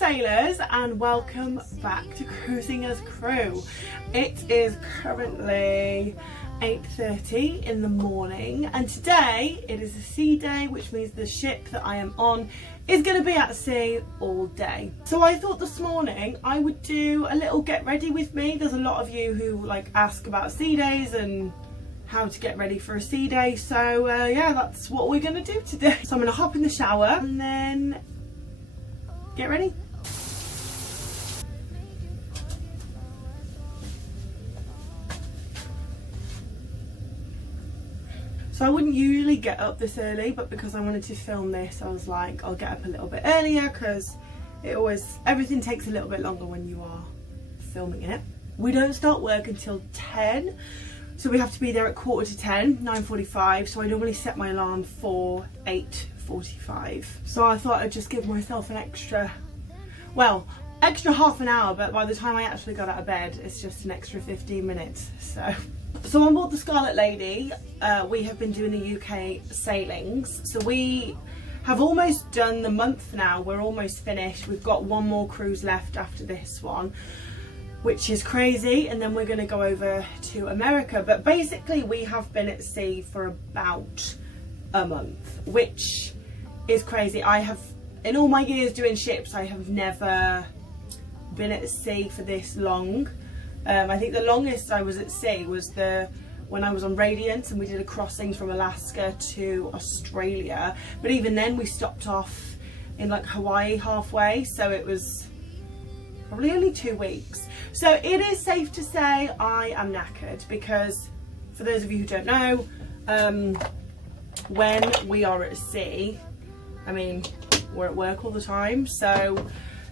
sailors and welcome back to Cruising as Crew. It is currently 8:30 in the morning and today it is a sea day, which means the ship that I am on is going to be at sea all day. So I thought this morning I would do a little get ready with me. There's a lot of you who ask about sea days and how to get ready for a sea day, so yeah, that's what we're going to do today. So I'm going to hop in the shower and then get ready. So I wouldn't usually get up this early, but because I wanted to film this, I was like, I'll get up a little bit earlier because everything takes a little bit longer when you are filming it. We don't start work until 10, so we have to be there at 9:45, 9:45. So I normally set my alarm for 8:45. So I thought I'd just give myself an extra half an hour, but by the time I actually got out of bed, it's just an extra 15 minutes. So on board the Scarlet Lady, we have been doing the UK sailings. So we have almost done the month now. We're almost finished. We've got one more cruise left after this one, which is crazy. And then we're going to go over to America. But basically we have been at sea for about a month, which is crazy. In all my years doing ships, I have never been at sea for this long. I think the longest I was at sea was when I was on Radiant and we did a crossing from Alaska to Australia. But even then we stopped off in Hawaii halfway, so it was probably only 2 weeks. So it is safe to say I am knackered because, for those of you who don't know, when we are at sea, I mean, we're at work all the time. So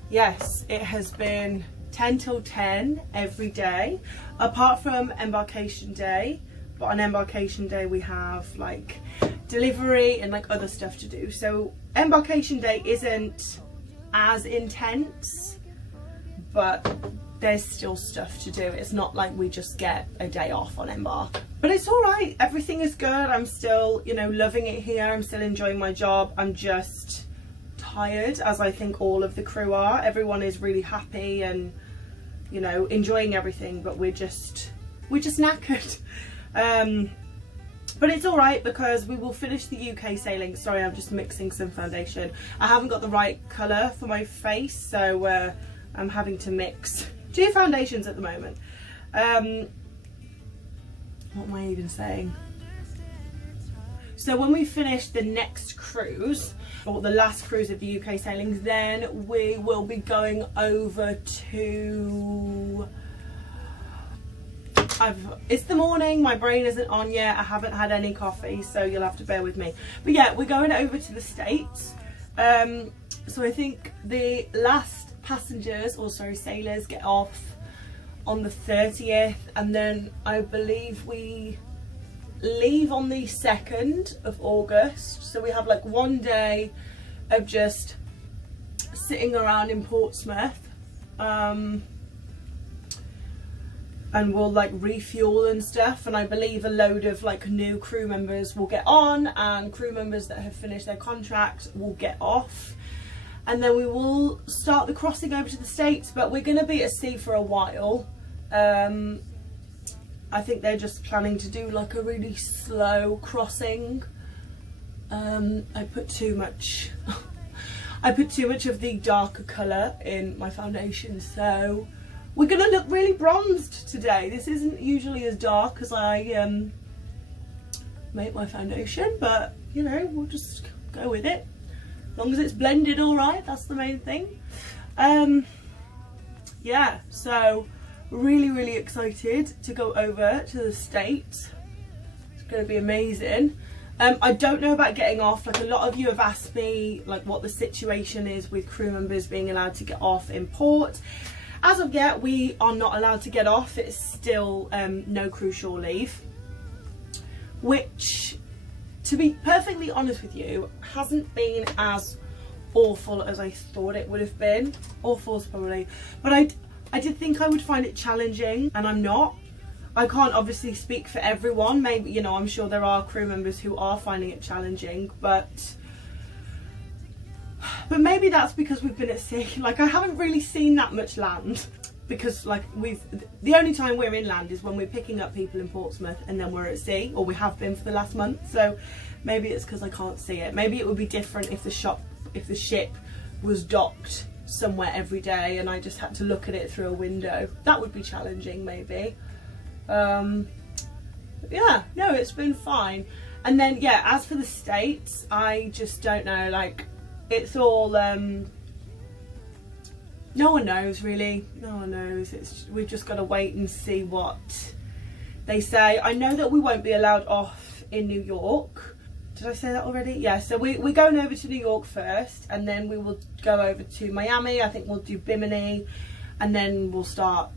yes, it has been 10 till 10 every day, apart from embarkation day. But on embarkation day we have delivery and other stuff to do. So embarkation day isn't as intense, but there's still stuff to do. It's not like we just get a day off on embark. But it's all right. Everything is good. I'm still, loving it here. I'm still enjoying my job. I'm just tired, as I think all of the crew are. Everyone is really happy and enjoying everything, but we're just knackered. But it's all right because we will finish the UK sailing. Sorry, I'm just mixing some foundation. I haven't got the right colour for my face, so I'm having to mix 2 foundations at the moment. What am I even saying? So when we finish the next cruise, or the last cruise of the UK sailings, then we will be going over to... It's the morning, my brain isn't on yet, I haven't had any coffee, so you'll have to bear with me. But yeah, we're going over to the States. So I think the last sailors get off on the 30th, and then I believe we leave on the 2nd of August. So we have 1 day of just sitting around in Portsmouth, and we'll refuel and stuff, and I believe a load of new crew members will get on, and crew members that have finished their contract will get off, and then we will start the crossing over to the States. But we're going to be at sea for a while. I think they're just planning to do a really slow crossing. I put too much of the darker colour in my foundation, so we're gonna look really bronzed today. This isn't usually as dark as I make my foundation, but we'll just go with it. As long as it's blended all right, that's the main thing. Yeah, so really excited to go over to the States. It's going to be amazing. I don't know about getting off. A lot of you have asked me what the situation is with crew members being allowed to get off in port. As of yet, we are not allowed to get off. It's still no cruise shore leave, which, to be perfectly honest with you, hasn't been as awful as I thought it would have been. Awful's probably, but I did think I would find it challenging, and I'm not. I can't obviously speak for everyone. Maybe, I'm sure there are crew members who are finding it challenging, but But maybe that's because we've been at sea. Like, I haven't really seen that much land, because like the only time we're inland is when we're picking up people in Portsmouth, and then we're at sea, or we have been for the last month. So maybe it's because I can't see it. Maybe it would be different if the ship was docked somewhere every day and I just had to look at it through a window. That would be challenging, maybe. Yeah, no, it's been fine. And then, yeah, as for the States, I just don't know. Like, it's all no one knows, really. No one knows. We've just got to wait and see what they say. I know that we won't be allowed off in New York. Did I say that already? Yeah, so we're going over to New York first, and then we will go over to Miami. I think we'll do Bimini, and then we'll start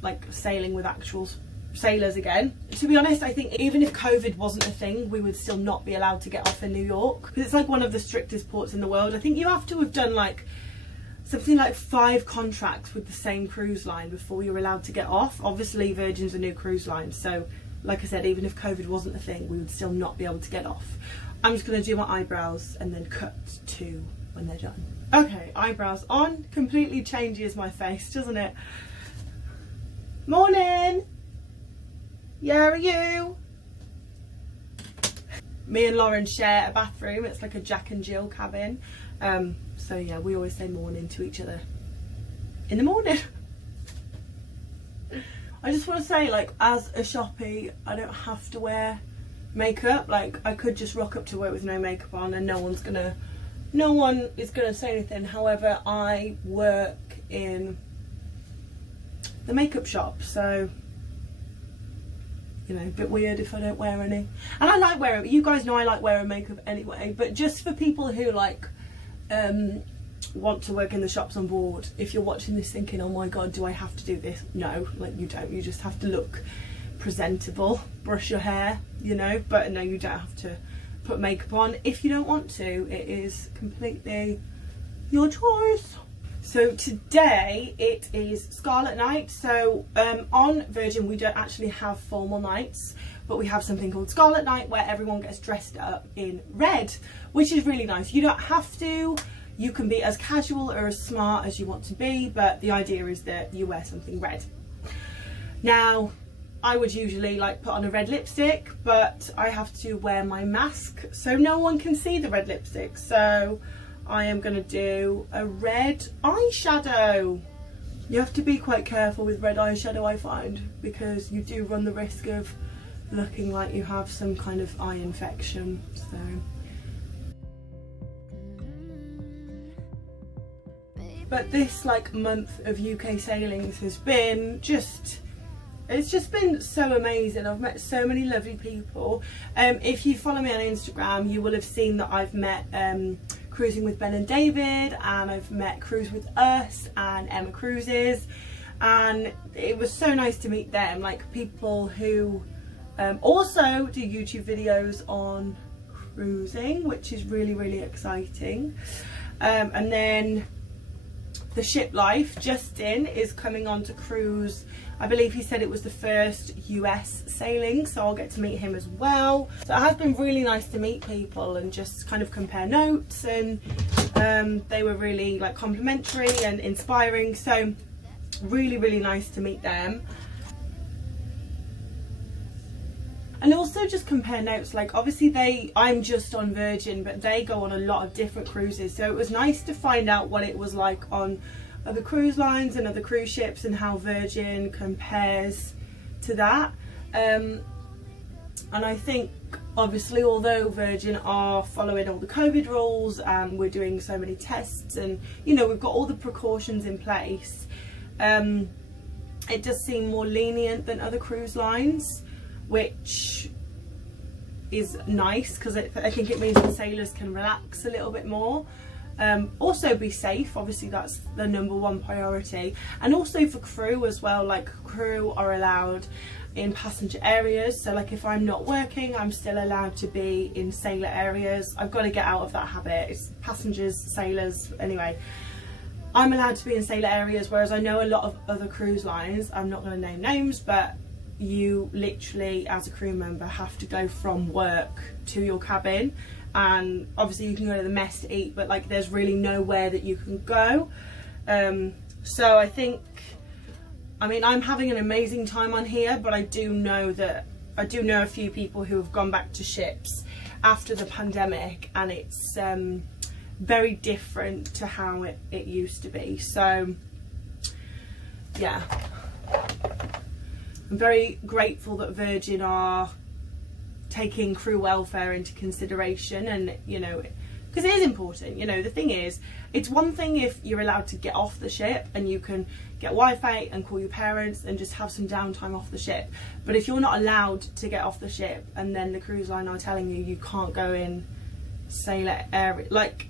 like sailing with actual sailors again. To be honest, I think even if COVID wasn't a thing, we would still not be allowed to get off in New York, because it's like one of the strictest ports in the world. I think you have to have done like something like 5 contracts with the same cruise line before you're allowed to get off. Obviously Virgin's a new cruise line, so like I said, even if COVID wasn't a thing, we would still not be able to get off. I'm just going to do my eyebrows and then cut to when they're done. Okay, eyebrows on. Completely changes my face, doesn't it? Morning! Yeah, are you? Me and Lauren share a bathroom. It's like a Jack and Jill cabin. So yeah, we always say morning to each other in the morning. I just want to say, like, as a shoppy, I don't have to wear makeup. Like, I could just rock up to work with no makeup on and no one is gonna say anything. However, I work in the makeup shop, so you know, a bit weird if I don't wear any. And I like wearing, you guys know I like wearing makeup anyway, but just for people who like want to work in the shops on board, if you're watching this thinking, oh my god, do I have to do this? No, like, you don't. You just have to look presentable, brush your hair, you know, but no, you don't have to put makeup on if you don't want to. It is completely your choice. So today it is Scarlet Night. So on Virgin we don't actually have formal nights, but we have something called Scarlet Night where everyone gets dressed up in red, which is really nice. You don't have to. You can be as casual or as smart as you want to be, but the idea is that you wear something red. Now, I would usually like put on a red lipstick, but I have to wear my mask so no one can see the red lipstick. So I am going to do a red eyeshadow. You have to be quite careful with red eyeshadow, I find, because you do run the risk of looking like you have some kind of eye infection. So but this like month of UK sailings has been it's just been so amazing. I've met so many lovely people. If you follow me on Instagram, you will have seen that I've met Cruising with Ben and David, and I've met Cruise with Us and Emma Cruises, and it was so nice to meet them, like people who also do YouTube videos on cruising, which is really, really exciting. And then the ship life, Justin is coming on to cruise. I believe he said it was the first US sailing, so I'll get to meet him as well. So it has been really nice to meet people and just kind of compare notes, and they were really like complimentary and inspiring, so really, really nice to meet them. And also just compare notes, like obviously I'm just on Virgin, but they go on a lot of different cruises, so it was nice to find out what it was like on other cruise lines and other cruise ships and how Virgin compares to that. And I think obviously, although Virgin are following all the COVID rules and we're doing so many tests and you know we've got all the precautions in place, it does seem more lenient than other cruise lines, which is nice because I think it means the sailors can relax a little bit more. Also be safe, obviously that's the #1 priority, and also for crew as well. Like crew are allowed in passenger areas, so like if I'm not working, I'm still allowed to be in sailor areas. I've got to get out of that habit. It's passengers, sailors, anyway. I'm allowed to be in sailor areas, whereas I know a lot of other cruise lines, I'm not going to name names, but you literally as a crew member have to go from work to your cabin, and obviously you can go to the mess to eat, but like there's really nowhere that you can go. So I think, I mean, I'm having an amazing time on here, but I do know a few people who have gone back to ships after the pandemic, and it's very different to how it used to be. So yeah, I'm very grateful that Virgin are taking crew welfare into consideration, and you know, because it is important. You know, the thing is, it's one thing if you're allowed to get off the ship and you can get Wi-Fi and call your parents and just have some downtime off the ship, but if you're not allowed to get off the ship and then the cruise line are telling you you can't go in sailor area, like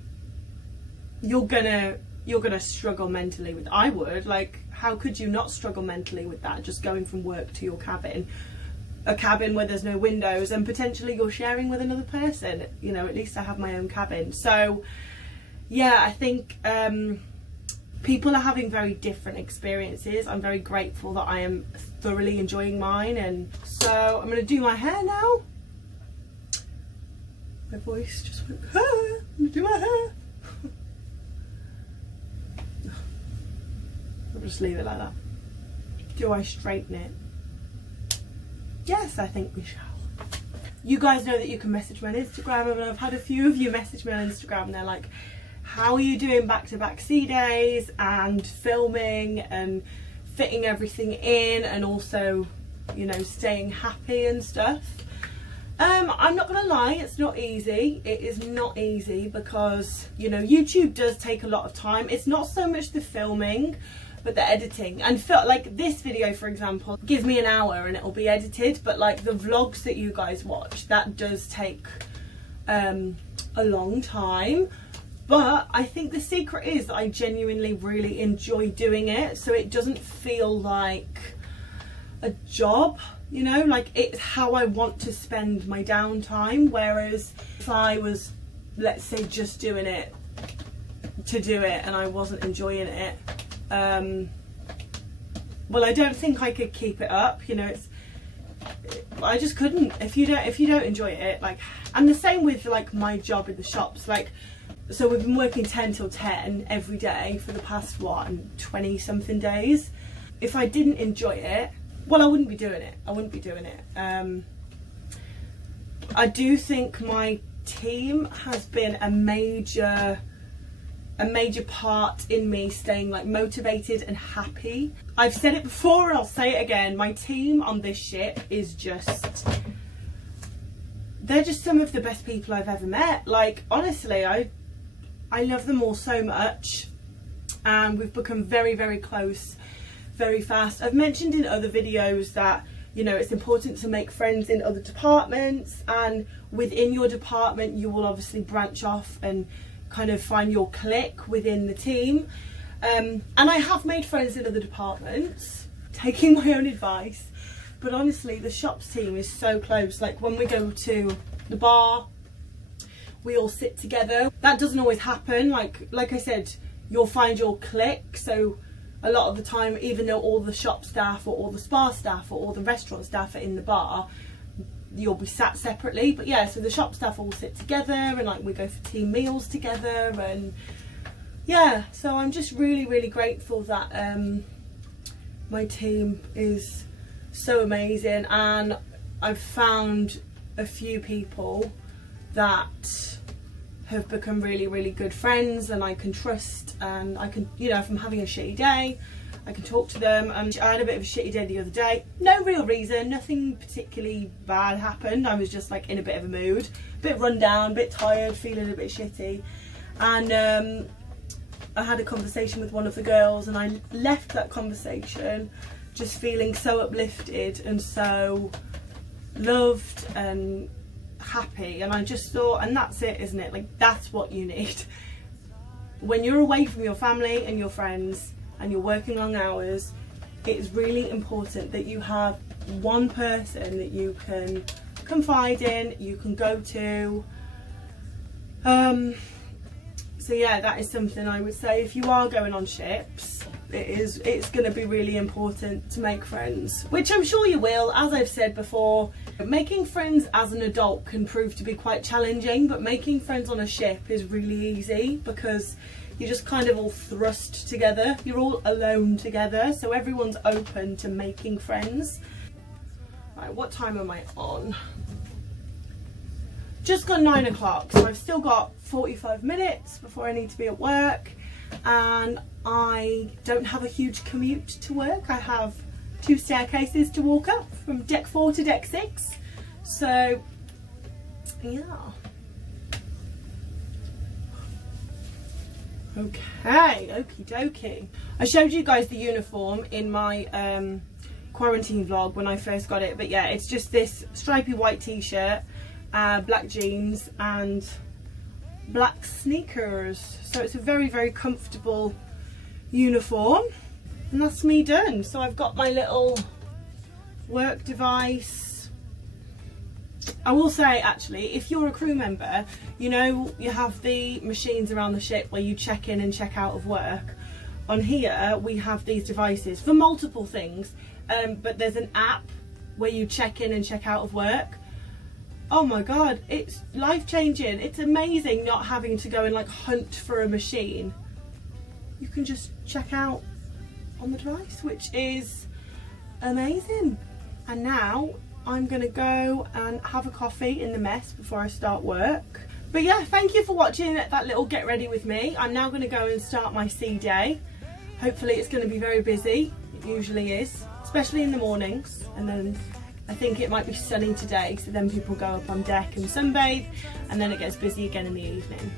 you're gonna struggle mentally with. I would, like, how could you not struggle mentally with that, just going from work to your cabin, a cabin where there's no windows and potentially you're sharing with another person. You know, at least I have my own cabin. So yeah, I think people are having very different experiences. I'm very grateful that I am thoroughly enjoying mine, and so I'm going to do my hair now. My voice just went, ah, I'm going to do my hair. I'll just leave it like that. Do I straighten it? Yes, I think we shall. You guys know that you can message me on Instagram, and I've had a few of you message me on Instagram and they're like, how are you doing back-to-back sea days and filming and fitting everything in, and also, you know, staying happy and stuff. I'm not gonna lie, it's not easy. It is not easy because, you know, YouTube does take a lot of time. It's not so much the filming, but the editing. And like this video, for example, gives me an hour and it'll be edited, but like the vlogs that you guys watch, that does take a long time. But I think the secret is that I genuinely really enjoy doing it, so it doesn't feel like a job, you know, like it's how I want to spend my downtime. Whereas if I was, let's say, just doing it to do it and I wasn't enjoying it, well, I don't think I could keep it up, you know. I just couldn't. If you don't enjoy it, like, and the same with like my job in the shops, like, so we've been working 10 till 10 every day for the past, what, 20 something days. If I didn't enjoy it, well, I wouldn't be doing it. I do think my team has been a major part in me staying like motivated and happy. I've said it before and I'll say it again, my team on this ship is just, they're just some of the best people I've ever met. Like, honestly, I love them all so much, and we've become very, very close very fast. I've mentioned in other videos that, you know, it's important to make friends in other departments, and within your department you will obviously branch off and kind of find your clique within the team. And I have made friends in other departments, taking my own advice, but honestly the shops team is so close. Like when we go to the bar, we all sit together. That doesn't always happen. Like I said, you'll find your clique, so a lot of the time, even though all the shop staff or all the spa staff or all the restaurant staff are in the bar, you'll be sat separately. But yeah, so the shop staff all sit together, and like we go for team meals together, and yeah, so I'm just really, really grateful that my team is so amazing, and I've found a few people that have become really, really good friends and I can trust, and I can, you know, if I'm having a shitty day, I can talk to them. I had a bit of a shitty day the other day, no real reason, nothing particularly bad happened. I was just like in a bit of a mood, a bit run down, a bit tired, feeling a bit shitty, and I had a conversation with one of the girls, and I left that conversation just feeling so uplifted and so loved and happy. And I just thought, and that's it, isn't it? Like, that's what you need when you're away from your family and your friends and you're working long hours. It's really important that you have one person that you can confide in, you can go to. So yeah, that is something I would say if you are going on ships. It's going to be really important to make friends, which I'm sure you will. As I've said before, making friends as an adult can prove to be quite challenging, but making friends on a ship is really easy because you're just kind of all thrust together. You're all alone together, so everyone's open to making friends. Right, what time am I on? Just got 9 o'clock, so I've still got 45 minutes before I need to be at work, and I don't have a huge commute to work. I have 2 staircases to walk up from deck 4 to deck 6, so yeah. Okay, okie dokie. I showed you guys the uniform in my quarantine vlog when I first got it, but yeah, it's just this stripy white t-shirt, black jeans and black sneakers. So it's a very, very comfortable uniform, and that's me done. So I've got my little work device. I will say, actually, if you're a crew member, you know you have the machines around the ship where you check in and check out of work. On here we have these devices for multiple things, but there's an app where you check in and check out of work. Oh my god, it's life-changing. It's amazing not having to go and like hunt for a machine. You can just check out on the device, which is amazing. And now I'm gonna go and have a coffee in the mess before I start work. But yeah, thank you for watching that little get ready with me. I'm now gonna go and start my sea day. Hopefully it's gonna be very busy. It usually is, especially in the mornings, and then I think it might be sunny today, so then people go up on deck and sunbathe, and then it gets busy again in the evening.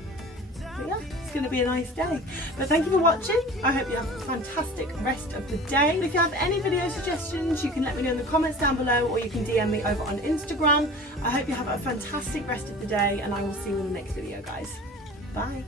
But yeah, it's going to be a nice day. But thank you for watching. I hope you have a fantastic rest of the day. If you have any video suggestions, you can let me know in the comments down below, or you can DM me over on Instagram. I hope you have a fantastic rest of the day, and I will see you in the next video, guys. Bye.